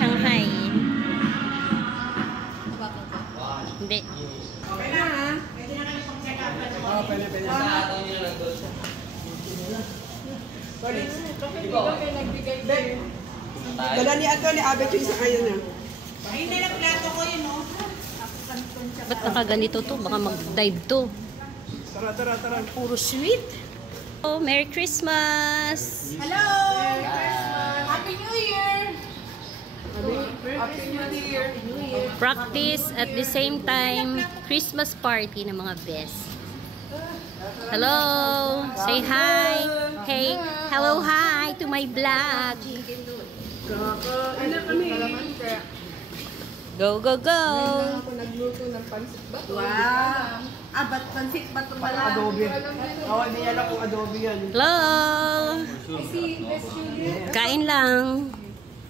Shanghai. Hindi. Okay na ha? Pwede na kayo pag-check up. Oo, pwede. Sorry. Hindi kayo nagbigay. Dala ni Ato ni Abet yung isa kayo na. Hindi na plato ko yun, no? Ba't nakaganito to? Baka mag-dive to. Tara. Puro sweet. Oh, Merry Christmas! Hello! Merry Christmas! Happy New Year! Happy New Year! Practice at the same time Christmas party ng mga best. Hello! Say hi! Hey! Hello, hi to my vlog! Kakain na kami! Go, go, go! Ako nagluto ng pansit bato. Wow! Ba't pansit bato pala? Adobe. Oo, hindi alam kung adobe yan. Hello! Kain lang.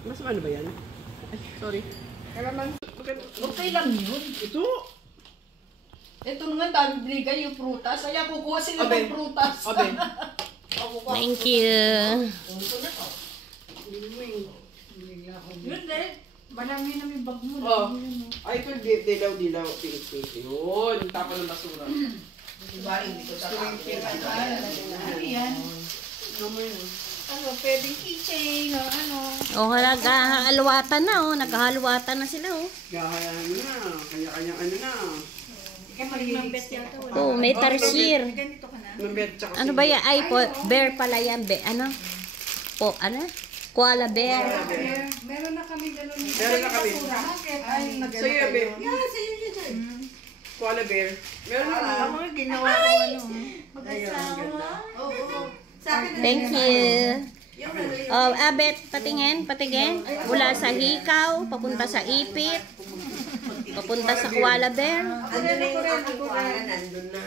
Mas ano ba yan? Ay, sorry. Okay lang yun. Ito! Ito nga, dami binigay yung prutas. Kaya kukuha sila Abe. ng prutas. Abe. Thank you. Yun din. Marami na may bag mo. Oh. Ay, ito dilaw. Pink. Yun. Tapa ng basura. Diba, hindi ko tatapin. Ano yan? Ano, pwedeng keychain o ano. Oh, naghahalwatan na oh. Naghahalwatan na sila oh. Gaya na. Kanya-kanyang ano na. Kaya malimambet yata. Oh, may tarsier. Ganito ka na. Nambet tsaka Ano ba yan? Ay, bear pala yan. Ano? Po, ano? Koala bear. Meron na kami gano'n. Meron na kami. Ay, Sa'yo, Abe. yeah, sa'yo yun. Koala bear. Meron na kami. Ako ginawa ko ano. Mag-asawa. Oo. Sa akin Thank you. yung ano yun. Oh, Abet, patingin. Mula sa hikaw, papunta sa ipit, papunta sa koala bear. Ano na yung ang kuwara Nandun na.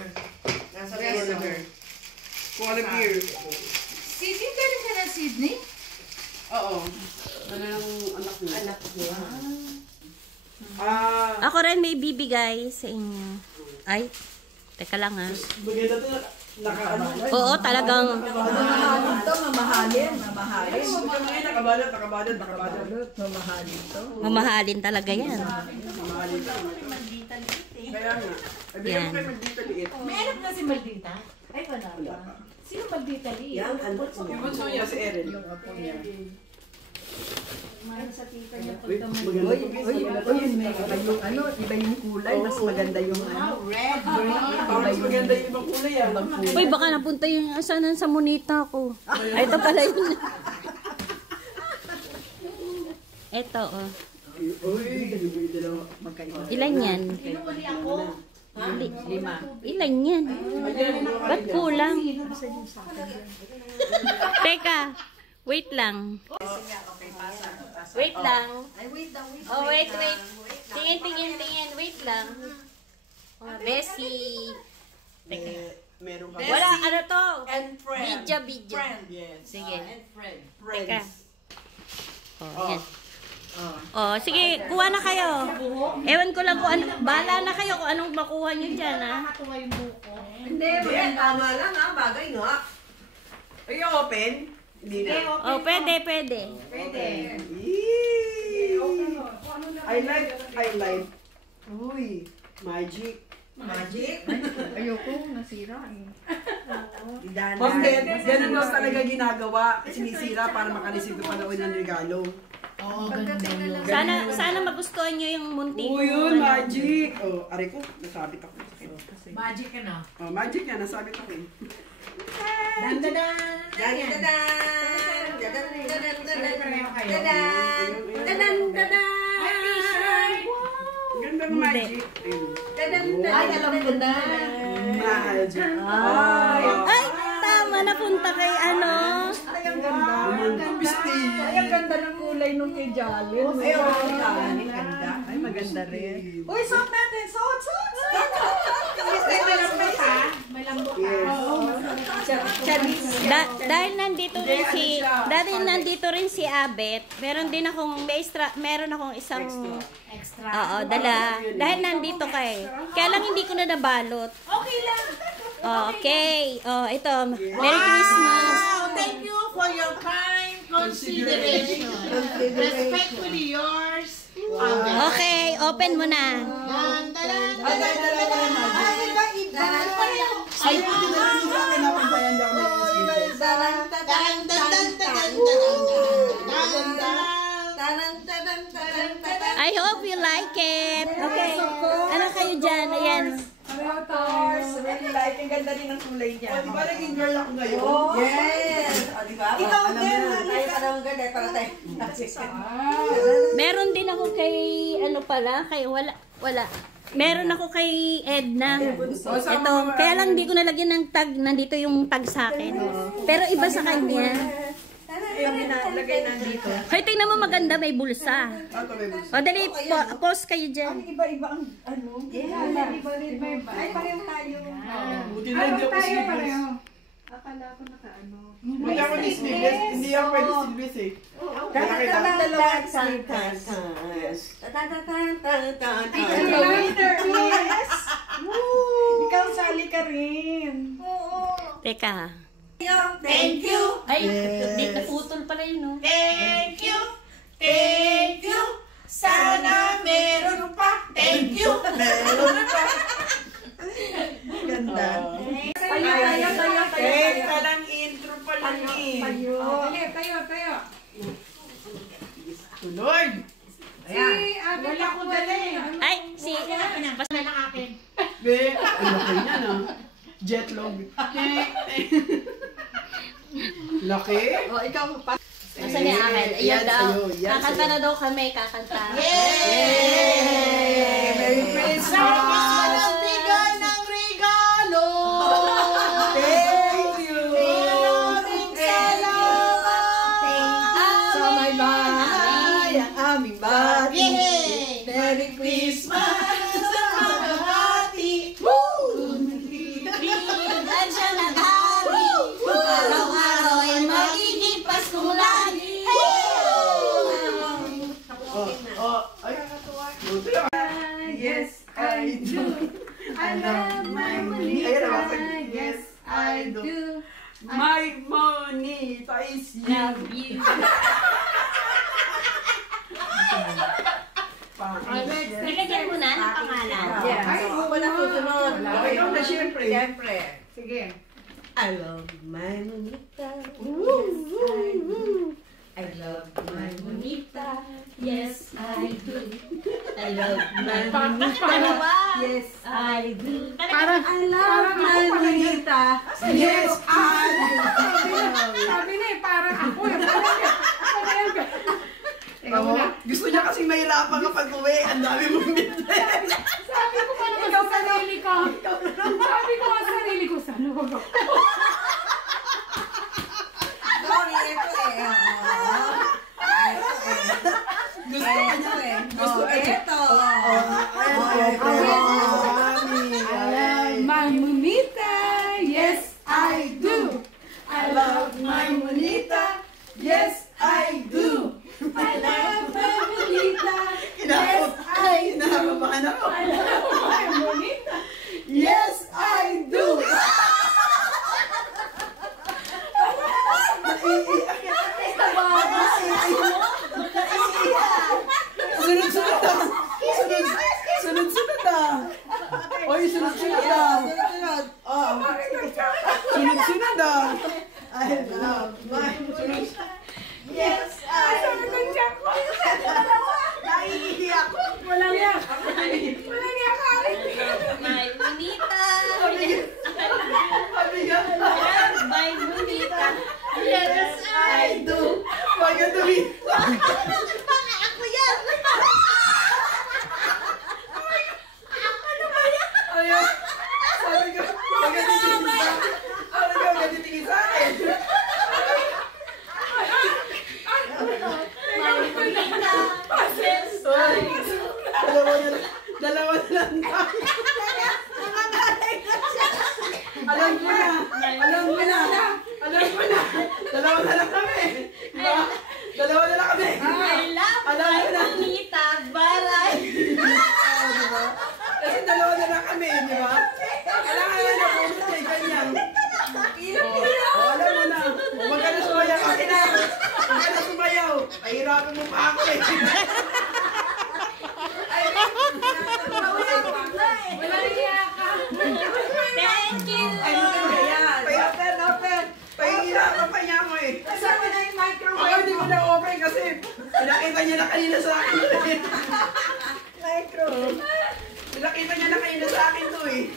Nasa koala bear. Koala bear. Sydney, galing ka na Sydney? Oo. Ano yung anak niya? Anak niya. Ako rin may bibigay sa inyo. Ay, teka lang ha. Maganda ito naka-ano. Oo, talagang Mamahalin to, mamahalin. Nakabalot. Mamahalin to. mamahalin talaga yan. Mamahalin ka. Kaya nga. Ay, bigyan mo kayo magdita liit. May anak na si Maldita? Ay, wala pa. Sino Maldita Lee? Yan, yung bunso niya, si Erin. Yung apo niya. Mahal sa tita niya Maganda pagka po. Iba yung kulay, mas maganda yung ano. red. Mas maganda yung ibang kulay yan. Uy, baka napunta yung asanan sa monita ko. Ay, ito pala yun. Ito, oh. Ilan yan? Pinuli ako. Lima. Ilan yan? Ba't kulang? Teka, wait lang. Wait lang. Ay, wait daw. Oh, wait. Tingin. Wait lang. Oh, Bessie. Teka. Meron ka. Wala, ano to? And friend. Video. Yes. Sige. And friend. Teka. Oh, yan. Ah. Oh, sige, kuha na kayo. Ewan ko lang kung ano, bahala na kayo kung anong makuha nyo dyan, ha? Nakatuwa yung buko. Hindi, tama lang ha, bagay nga. Ay, open? Hindi na. Oh, pwede. Pwede. Yee! I like. Uy, magic. Ayoko, nasira. Bakit? Ganun lang talaga ginagawa. Sinisira para makareceive pa daw ng regalo. Oo, ganun. Sana magustuhan nyo yung munti Oo, yun, magic. Oh, aray ko, nasabit ako. Magic ka na. Oh, magic yan, nasabit ako. Gandang magic. Ay, alam ko na. Magic. Ay, tama, napunta kay ano. Ay, ang ganda. Ay, ang ganda ng kulay nung kay Jalen. Ay, ang ganda. Ay, maganda rin. Uy, suot natin. Suot. May lambot ha. Dahil nandito rin si Abet, meron akong isang Extra. oo, dala. Dahil nandito kaya lang hindi ko na nabalot. Okay lang. Okay. Oh, ito. Merry Christmas. Thank you for your kind consideration. Respectfully yours. Okay, open mo na. Ay, pinapantayan niya ako ng I hope you like it. Okay. Ano kayo dyan? Ayan. Ang ganda din ng kulay niya. Di ba naging girl ako ngayon? Yes! Diba? Ikaw din! Tayo pa naman ganda para tayo. Meron din ako kay wala. Meron ako kay Edna. Ito, kaya lang hindi ko nalagyan ng tag. Nandito yung tag sa akin. Pero iba sa kanya. Yung nalagay na dito. Hoy, tingnan mo maganda, may bulsa. O, dali, post kayo dyan. Iba-iba ang ano. Iba-iba. Ay, pareho tayo. Buti na hindi ako sleeveless. Akala ko naka-ano. Buti ako ni sleeveless. Hindi ako pwede sleeveless eh. Kahit ka lang dalawang sleeveless. Ikaw sali ka rin. Teka. Thank you. Ay, naputol pala yun, no? Thank you. Thank you. Sana meron pa. Thank you. Meron pa. Ganda. Tayo. Teka lang, intro pa lang eh. Tayo. Tuloy! Wala ko dala eh. Ay, Basta na lang akin. Be, ano kayo niya na? Jetlog. Laki? O, ikaw pa. nasa ni akin? Ayun Yan daw. sa'yo, yan Kakanta sa'yo. na daw kami, kakanta. Yay! Merry Christmas! Bigay ng regalo. Thank you! Maraming salamat. Sa may bahay, ang aming bati. Yay! Merry Christmas. Sa kahati. At siya naghari. Araw-araw ay magiging Paskong lagi. Ay, buti lang. Yes, I do. I love my monita. Yes, I do. My monita is you. Nilagyan mo na ng pangalan. Ay, wala susunod. Ikaw na siyempre. Siyempre. Sige. I love my monita. I love my monita. Yes, I do. I love my monita. Yes, I do. I love my monita. Yes, I Sabi na eh, parang ako eh. Gusto niya kasi mahirapan kapag uwi. Ang dami mong bintay. Sabi ko pa naman sa sarili ko. Sabi ko sa sarili ko, sana wag ako. Gusto niya. Gusto niya. My monita, yes I do. I love my monita. Yes, I do. I love my monita. Kinakabahan ako. I love my monita. Yes, I do. Sunod-sunod na. Sunod-sunod na. Oy, sunod-sunod na. Sunod-sunod na. I love my monita. Yes, I do. na kami, di ba? Kailangan na nabunot eh, ganyan. Alam mo na, huwag ka na sumayaw. Akin na, huwag ka na sumayaw. Pahirapin mo pa ako eh. Wala niya ka. Thank you! Pahihirapan pa niya ako eh. Kasama na yung microphone. Ako hindi ko na-open kasi pinakita niya na kanina sa akin to eh. Pinakita niya na kanina sa akin to eh.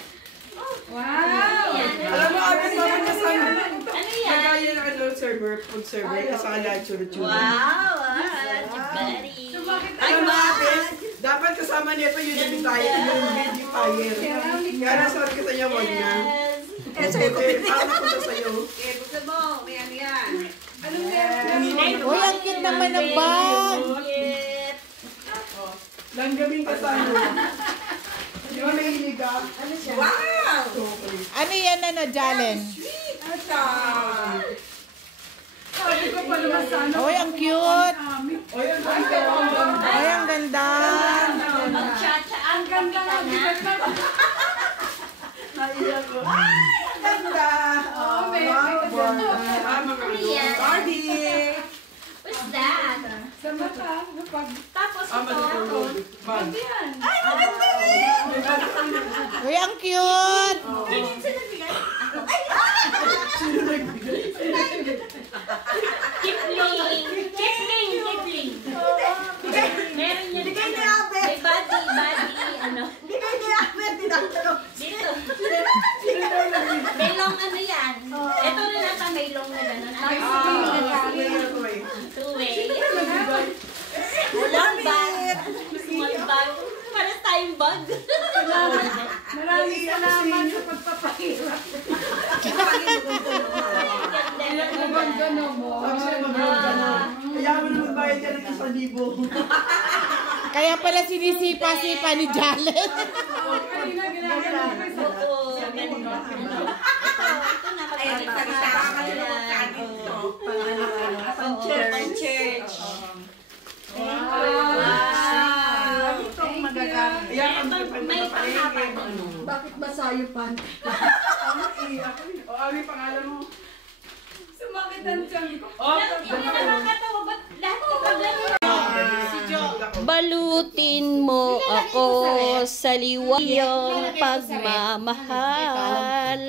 Wow! Alam mo, abis naman kasama. Ano yan? Nagkaya na ano, server, food server, kasama churu-churu. Wow! Chibari! Alam mo, abis, dapat kasama nito yung beautifier. Kaya nasabi ko sa niya, wag na. Yes! Paano ko na sa'yo? Gusto mo, may ano yan. Anong Uy, ang cute naman ng bag. Langgaming kasama. Di ba may hilig ka? Ano siya? Wow! Ano yan, Jalen? Sabi ko pa naman sana. Uy, ang cute. O yun, ganda. Uy, ang ganda. Magchacha Ang ganda ng bigat na. Naiyak ko. Ganda! Oo, may Korean. Barbie! What's that? Sa mata, pag... Tapos Ama ito. na tulog. Bag. Yan! Uy, ang cute. Kipling! Kipling! Kipling! Meron yan. May body, ano. Dito. May long ano yan. Ito rin ata may long na gano'n. Two-way. Small bag. Small bag. Para tayong bag. Maraming salamat sa pagpapahirap. Ganda na mo. Kaya mo na magbayad ka ng 1,000. Kaya pala sinisipa-sipa ni Jalen. Kanina ginagana ko sa... Oo. Ito na magpapakita. Pang-church. Wow! Itong magagamit. Kaya May panghapan. Bakit ba sa'yo pan? O, ano yung pangalan mo? Sumakit ang tiyan ko. Yung nakakatawa, ba't lahat ko ganyan? Balutin mo ako sa liwayong pagmamahal.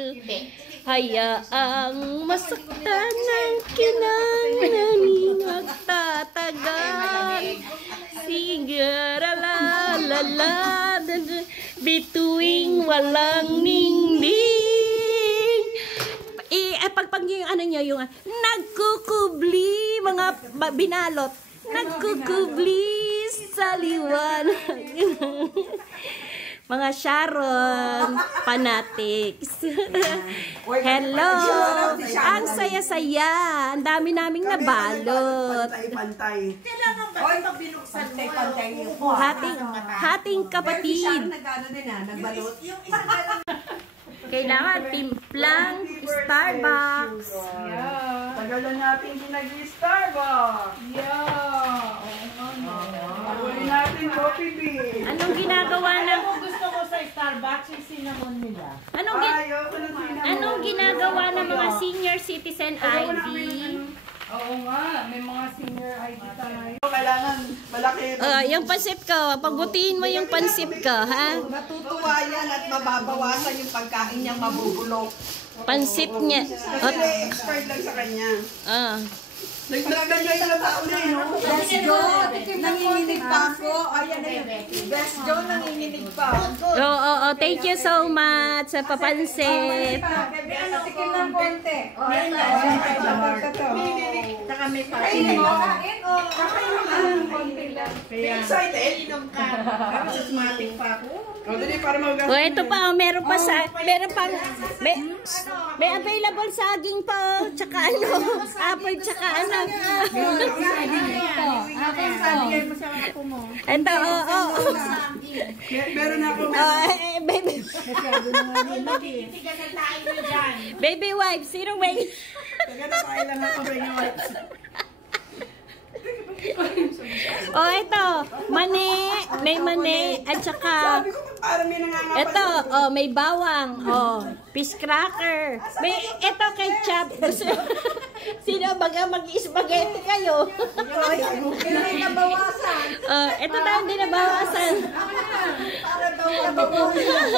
Hayaang masaktan ng kinanglaning magtatagal. Sigaralalalala, bituing walang ningning. Pagpag yung ano nyo, yung nagkukubli, mga binalot. Nagkukubli sa liwanag. Mga Sharon fanatics. Hello! Ang saya-saya. Ang dami naming nabalot. Pantay-pantay. Kailangan ba ito binuksan mo? Pantay niyo po. Hating kapatid. Nag-ano din nagbalot. Yung isa na lang. Kailangan timplang Starbucks. Yeah. Tagal na natin nag-Starbucks. Yeah. Huli natin coffee bean. Anong ginagawa ng Gusto ko sa Starbucks yung cinnamon nila. Ayoko na cinnamon. anong ginagawa ng mga senior citizen ID? Oo nga, may mga senior ID tayo. Kailangan malaki. Yung pansip ko, pagbutiin mo yung pansip ko, ha? Matutuwa yan at mababawasan yung pagkain niyang mabubulok. Pansip niya. Kasi expired lang sa kanya. Nagdagdag na tao na eh, no? Best Joe, nanginginig pa ako. Ayan na yun. Best Joe, nanginginig pa. Oo, thank you so much sa papansin. Tikim ng konti. Saka may Kainin mo. kain o kakainin ng konti lang. Excited? Tapos asthmatic pa ako. O, dali para mag-gas. Ito pa, meron pang, may available saging pa, tsaka apple, tsaka Ito, oo. Meron ako. Baby wife, sino may? Taga na tayo lang ako, baby wipes. Oh, ito. Mani. May mani. At saka, Sabi ko, parang may nangangapan. ito. Oh, may bawang. Oh, fish cracker. May, ito ketchup. Sino baga mag-spaghetti kayo? Hindi nabawasan. Ito tayo, hindi nabawasan. Para daw nabawasan.